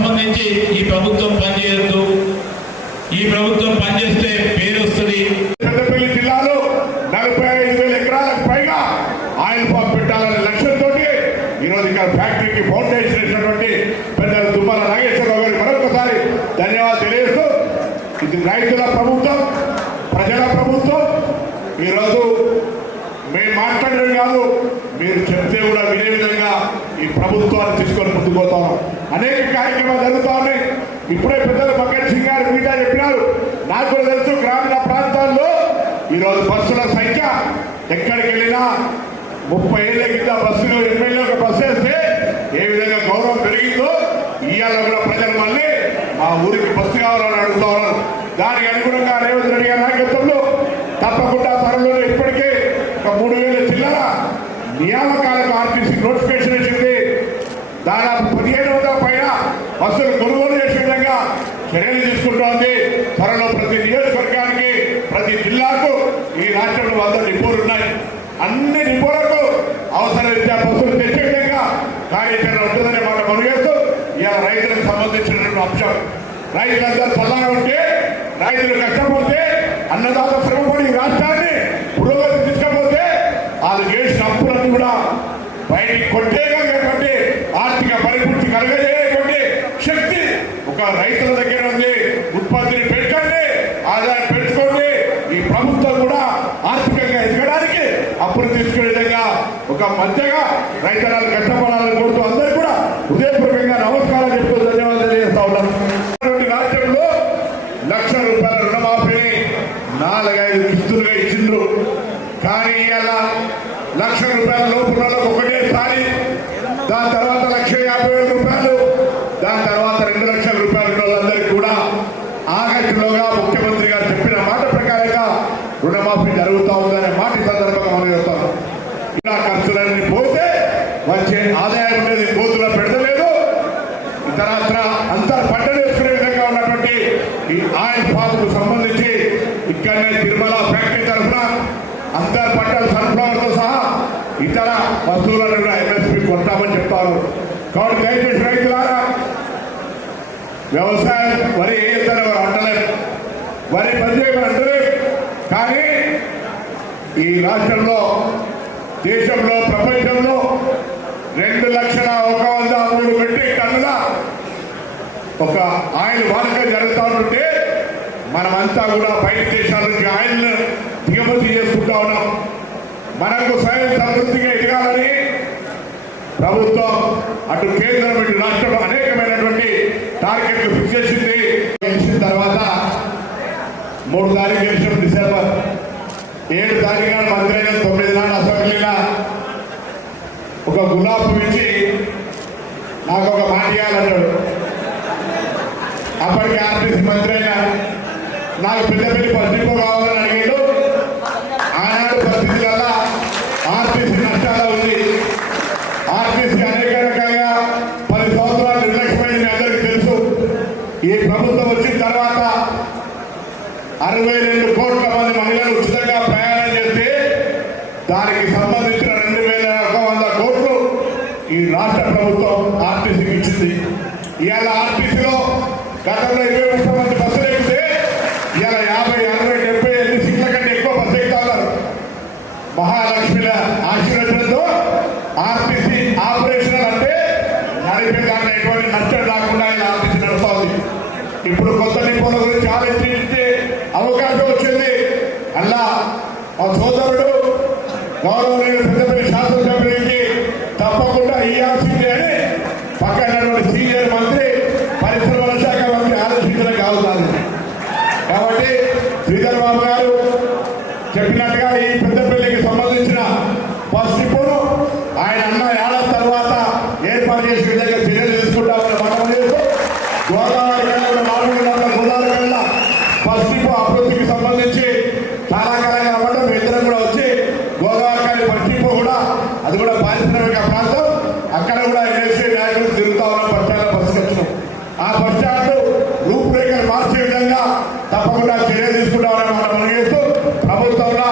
సంబంధించి ఈ ప్రభుత్వం పనిచేయద్దు. ఈ ప్రభుత్వం పనిచేస్తే పేరు వస్తుంది పెద్దపల్లి జిల్లాలో నలభై ఐదు వేల ఎకరాలకు పైగా ఆయిల్ పంప్ పెట్టాలనే లక్ష్యంతో ఈరోజు ఇక్కడ ఫ్యాక్టరీకి ఫౌండేషన్ ఇచ్చినటువంటి పెద్ద తుమ్మల నాగేశ్వరరావు గారికి మరొకసారి ధన్యవాదాలు తెలియజేస్తూ ఇది రైతుల ప్రభుత్వం ప్రజల ప్రభుత్వం. ఈరోజు మేము మాట్లాడడం కాదు మీరు చెప్తే కూడా వినే విధంగా ఈ ప్రభుత్వాన్ని తీసుకొని ముందుకు పోతాం అనేక కార్యక్రమాలు జరుగుతూ ఉన్నాయి. ఇప్పుడే పెద్దలు భగత్ సింగ్ గారు మిగతా చెప్పినారు. నాకు కూడా తెలుసు గ్రామీణ ప్రాంతాల్లో ఈరోజు బస్సుల సంఖ్య ఎక్కడికి వెళ్ళినా ముప్పై ఏళ్ళ కింద బస్సులు ఎమ్మెల్యే ఒక బస్సు వేస్తే ఏ విధంగా గౌరవం పెరిగిందో ఇవాళ కూడా ప్రజలు మళ్ళీ మా ఊరికి బస్సు కావాలని అడుగుతా ఉన్నారు. దానికి అనుగుణంగా రేవంత్ రెడ్డి గారి నాయకత్వంలో తప్పకుండా త్వరలో ఇప్పటికే ఒక మూడు వేల జిల్లాల నియామకాలకు ఆర్టీసీ నోటిఫికేషన్ ఇచ్చింది దాదాపు ఈ రాష్ట్రంలో వంద డిపోలు ఉన్నాయి. అన్ని డిపోలకు అవసర అవసరరీత్యా బస్సులు తెచ్చే విధంగా కార్యాచరణ ఉంటుందనే మాట మనుగేస్తూ ఇలా రైతులకు సంబంధించినటువంటి అంశం. రైతులందరూ చల్లగా ఉంటే రైతులు కష్టపోతే అన్నదాత శ్రమపడి ఈ రాష్ట్రాన్ని పురోగతి తీసుకపోతే వాళ్ళు చేసిన అప్పులన్నీ కూడా బయటికి కొట్టే ఒక మధ్యగా రైతులను కష్టపడాలని కోరుతూ అందరూ కూడా హృదయపూర్వకంగా నమస్కారం చెప్తూ ధన్యవాదాలు తెలియజేస్తా ఉన్నాం. ఉన్నటువంటి రాష్ట్రంలో లక్ష రూపాయల రుణమాఫీని నాలుగైదు కిస్తులుగా ఇచ్చిండ్రు. కానీ ఇవాళ లక్ష రూపాయల లోపు ఒకటే ఒకటేసారి దాని తర్వాత లక్ష యాభై వేల రూపాయలు దాని తర్వాత రెండు లక్షల రూపాయలు ఉన్న వాళ్ళందరికీ కూడా ఆగస్టులోగా ముఖ్యమంత్రి గారు చెప్పిన మాట ప్రకారంగా రుణమాఫీ జరుగుతూ ఉందనే మాట ఈ సందర్భంగా మనం చెప్తాం ఇలా ఖర్చులన్నీ పోతే వచ్చే ఆదాయం అనేది పోతులో పెడతలేదు ఇతరత్ర అంతా పంటలు వేసుకునే విధంగా ఉన్నటువంటి ఈ ఆయిల్ ఫామ్ సంబంధించి ఇక్కడనే తిరుమల ఫ్యాక్టరీ తరఫున అంతర్ పంటలు సన్ఫ్లవర్తో సహా ఇతర వస్తువులను కూడా ఎంఎస్పీ కొడతామని చెప్తారు. కాబట్టి దయచేసి రైతులారా వ్యవసాయం వరి వేయొద్దని ఎవరు అంటలేదు వరి పనిచేయమని అంటలేదు కానీ ఈ రాష్ట్రంలో దేశంలో ప్రపంచంలో రెండు లక్షల ఒక వంద మూడు మెట్రిక్ టన్నుల ఒక ఆయిల్ వాడక జరుగుతూ ఉంటుంటే మనమంతా కూడా బయట దేశాల నుంచి ఆయిల్ దిగుమతి చేసుకుంటా ఉన్నాం. మనకు స్వయం సమృద్ధిగా ఎదగాలని ప్రభుత్వం అటు కేంద్రం ఇటు రాష్ట్రం అనేకమైనటువంటి టార్గెట్లు ఫిక్స్ చేసింది. చేసిన తర్వాత మూడు తారీఖు చేసిన డిసెంబర్. ఏడు తారీఖు నాడు మంత్రి తొమ్మిది నాడు అసెంబ్లీలో ఒక గులాబ్ ఇచ్చి నాకు ఒక మాట ఇవ్వాలన్నాడు అప్పటికి ఆర్టీసీ మంత్రి అయినా నాకు పెద్దపల్లి పత్రిక కావాలని ఈ ప్రభుత్వం వచ్చిన తర్వాత అరవై రెండు కోట్ల మంది మహిళలు ఉచితంగా ప్రయాణం చేస్తే దానికి సంబంధించిన రెండు వేల ఒక వంద కోట్లు ఈ రాష్ట్ర ప్రభుత్వం ఆర్టీసీకి ఇచ్చింది. ఇవాళ ఆర్టీసీలో గతంలో ఇరవై ముప్పై మంది బస్సులు ఎక్కితే ఇవాళ యాభై అరవై డెబ్బై ఎన్ని సీట్ల కంటే ఎక్కువ బస్సు ఎక్కుతా ఉన్నారు. మహాలక్ష్మిల ఆశీర్వచనంతో ఆర్టీసీ ఆపరేషనల్ అంటే నడిపే దాంట్లో ఇప్పుడు కొత్త నిపుణుల గురించి ఆలోచించే అవకాశం వచ్చింది. అలా మా సోదరుడు గౌరవనీయులు పెద్దపల్లి శాసనసభ గోదావరి కానీ కూడా అది కూడా పారిశ్రామిక ప్రాంతం. అక్కడ కూడా ఎన్ఎస్సీ నాయకులు తిరుగుతా ఉన్న పట్టాల పరిస్థితులు ఆ బస్ స్టాండ్ రూపురేఖలు మార్చే విధంగా తప్పకుండా చర్య తీసుకుంటామని మనం మనగేస్తూ ప్రభుత్వంలో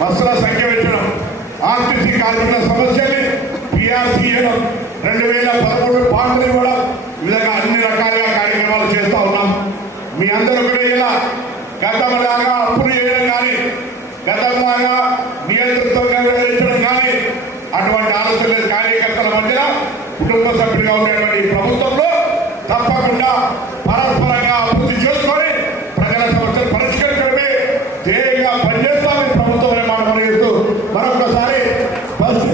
బస్సుల సంఖ్య పెట్టడం ఆర్టీసీ కార్మికుల సమస్యని పిఆర్సీ రెండు వేల అటువంటి ఆలోచన లేదు. కార్యకర్తల మధ్య కుటుంబ సభ్యులుగా ఉండేటువంటి ప్రభుత్వంలో తప్పకుండా పరస్పరంగా అభివృద్ధి చేసుకొని ప్రజల సమస్యలు పరిష్కరించడమే ధ్యేయంగా పనిచేస్తామని ప్రభుత్వం మాట మరొకసారి బస్సు